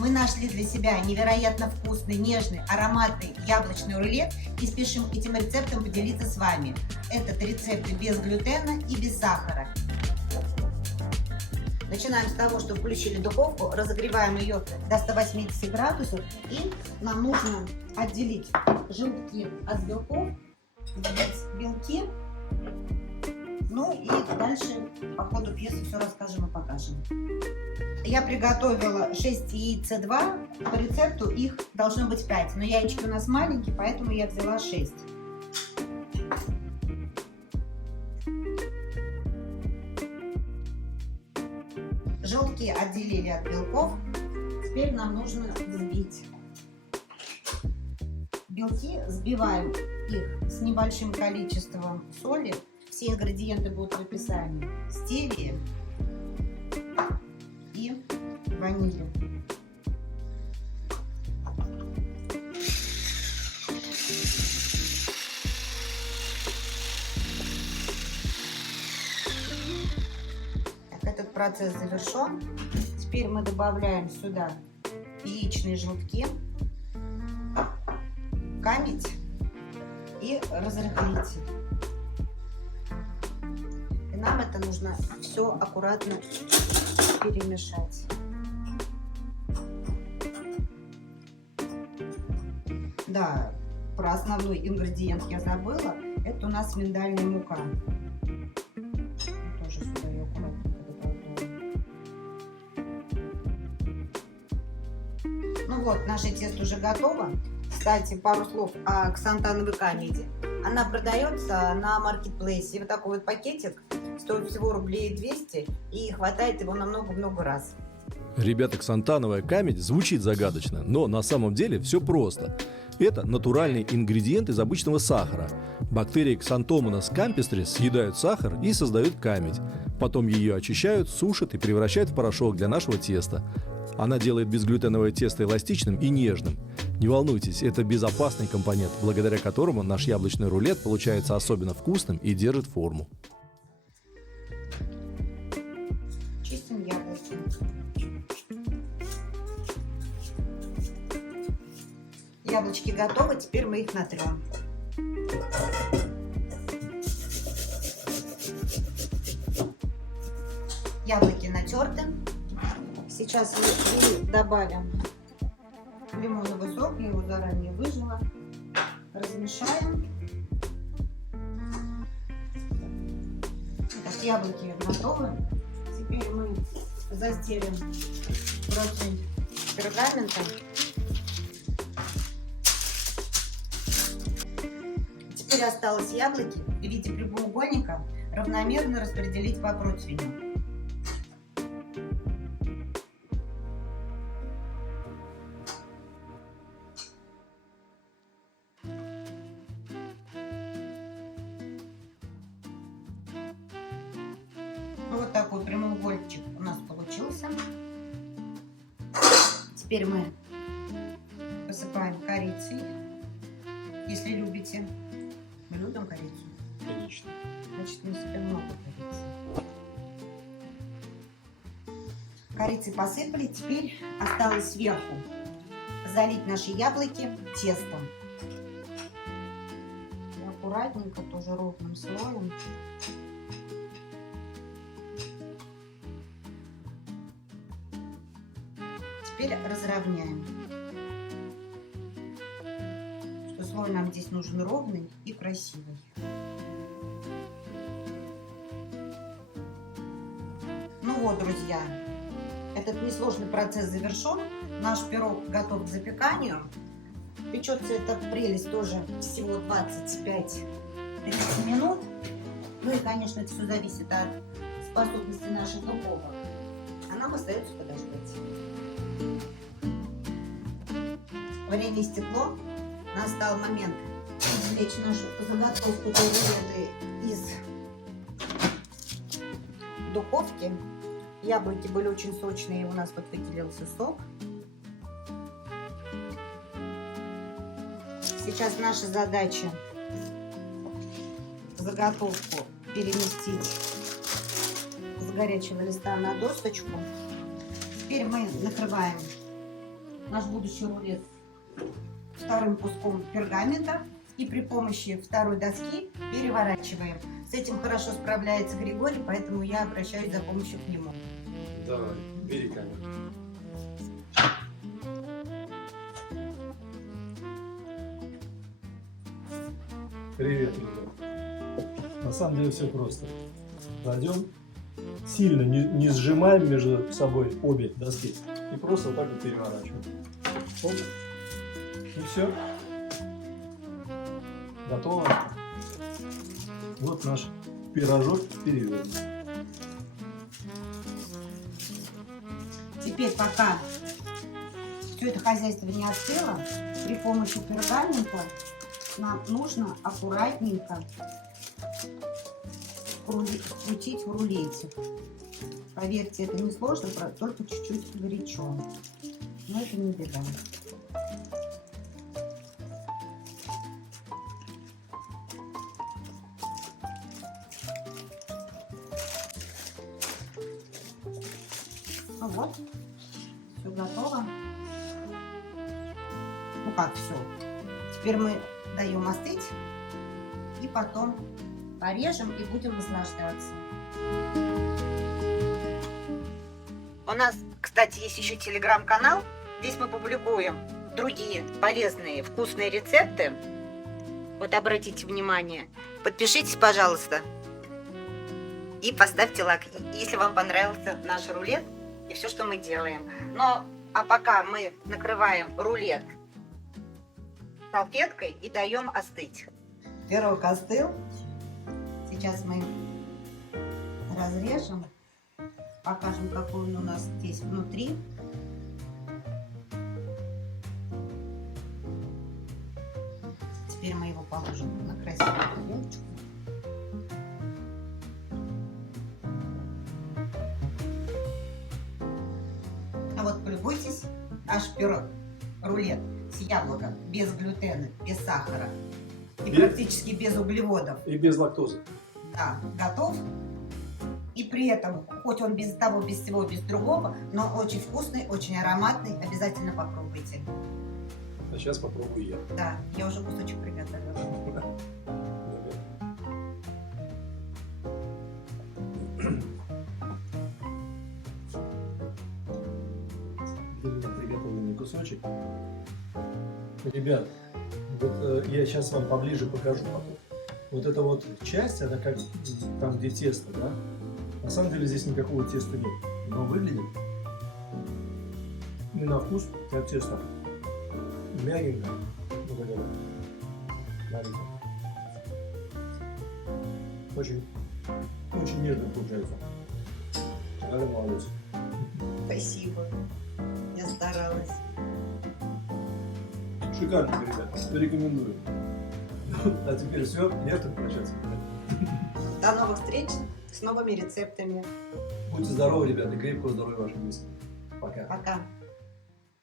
Мы нашли для себя невероятно вкусный, нежный, ароматный яблочный рулет и спешим этим рецептом поделиться с вами. Этот рецепт без глютена и без сахара. Начинаем с того, что включили духовку, разогреваем ее до 180 градусов, и нам нужно отделить желтки от белков, взбить белки. Ну и дальше по ходу пьесы все расскажем и покажем. Я приготовила 6 яиц С2, по рецепту их должно быть 5, но яички у нас маленькие, поэтому я взяла 6. Желтки отделили от белков, теперь нам нужно взбить. Белки взбиваем их с небольшим количеством соли. Все ингредиенты будут в описании. Стевии и ванили. Так, этот процесс завершен. Теперь мы добавляем сюда яичные желтки, камедь и разрыхлитель. И нам это нужно все аккуратно перемешать. Да, про основной ингредиент я забыла. Это у нас миндальная мука. Тоже сюда ее аккуратно добавляем. Ну вот, наше тесто уже готово. Кстати, пару слов о ксантановой камеди. Она продается на маркетплейсе. Вот такой вот пакетик стоит всего рублей 200, и хватает его на много-много раз. Ребята, ксантановая камедь звучит загадочно, но на самом деле все просто. Это натуральный ингредиент из обычного сахара. Бактерии Xanthomonas campestris съедают сахар и создают камедь. Потом ее очищают, сушат и превращают в порошок для нашего теста. Она делает безглютеновое тесто эластичным и нежным. Не волнуйтесь, это безопасный компонент, благодаря которому наш яблочный рулет получается особенно вкусным и держит форму. Чистим яблоки. Яблочки готовы, теперь мы их натрем. Яблоки натерты. Сейчас мы добавим лимонный сок, я его заранее выжила. Размешаем. Так, яблоки готовы. Теперь мы застелим противень пергаментом. Теперь осталось яблоки в виде прямоугольника равномерно распределить по противню. Вот такой прямоугольничек у нас получился. Теперь мы посыпаем корицей, если любите. Мы любим корицу? Конечно. Значит, мы себе много корицы. Корицы посыпали. Теперь осталось сверху залить наши яблоки тестом. И аккуратненько, тоже ровным слоем. Теперь разровняем. Слой нам здесь нужен ровный и красивый. Ну вот, друзья, этот несложный процесс завершен. Наш пирог готов к запеканию. Печется эта прелесть тоже всего 25-30 минут. Ну и, конечно, это все зависит от способности наших духовок. А нам остается подождать. Время истекло. Настал момент извлечь нашу заготовку рулета из духовки. Яблоки были очень сочные, у нас вот выделился сок. Сейчас наша задача заготовку переместить с горячего листа на досточку. Теперь мы накрываем наш будущий рулет вторым куском пергамента и при помощи второй доски переворачиваем. С этим хорошо справляется Григорий, поэтому я обращаюсь за помощью к нему. Давай, бери камеру. Привет, ребят. На самом деле все просто. Кладем, сильно не сжимаем между собой обе доски и просто вот так вот переворачиваем. Оп. И все. Готово. Вот наш пирожок перевернут. Теперь, пока все это хозяйство не остыло, при помощи пергамента нам нужно аккуратненько крутить в рулете. Поверьте, это не сложно, только чуть-чуть горячо. Но это не беда. Ну вот, все готово. Ну как все. Теперь мы даем остыть и потом порежем и будем наслаждаться. У нас, кстати, есть еще телеграм-канал. Здесь мы публикуем другие полезные, вкусные рецепты. Вот обратите внимание. Подпишитесь, пожалуйста. И поставьте лайк, если вам понравился наш рулет и все, что мы делаем. А пока мы накрываем рулет салфеткой и даем остыть. Пирог остыл. Сейчас мы разрежем. Покажем, какой он у нас здесь внутри. Теперь мы его положим на красивую тарелочку. А вот полюбуйтесь, наш пирог, рулет с яблоком, без глютена, без сахара и практически без углеводов. И без лактозы. Да, готов. И при этом, хоть он без того, без всего, без другого, но очень вкусный, очень ароматный. Обязательно попробуйте. А сейчас попробую я. Да, я уже кусочек приготовила. Приготовленный кусочек. Ребят, вот я сейчас вам поближе покажу. Вот эта вот часть, она как там, где тесто, да? На самом деле здесь никакого теста нет. Но выглядит и на вкус как тесто. Мягенько. Вот это вот. Маленько. Очень нежно получается. Галя молодец. Спасибо. Я старалась. Шикарно, ребята. Рекомендую. А теперь все, я тут прощаться. До новых встреч с новыми рецептами. Будьте здоровы, ребята, и крепкого здоровья в вашем месте. Пока. Пока.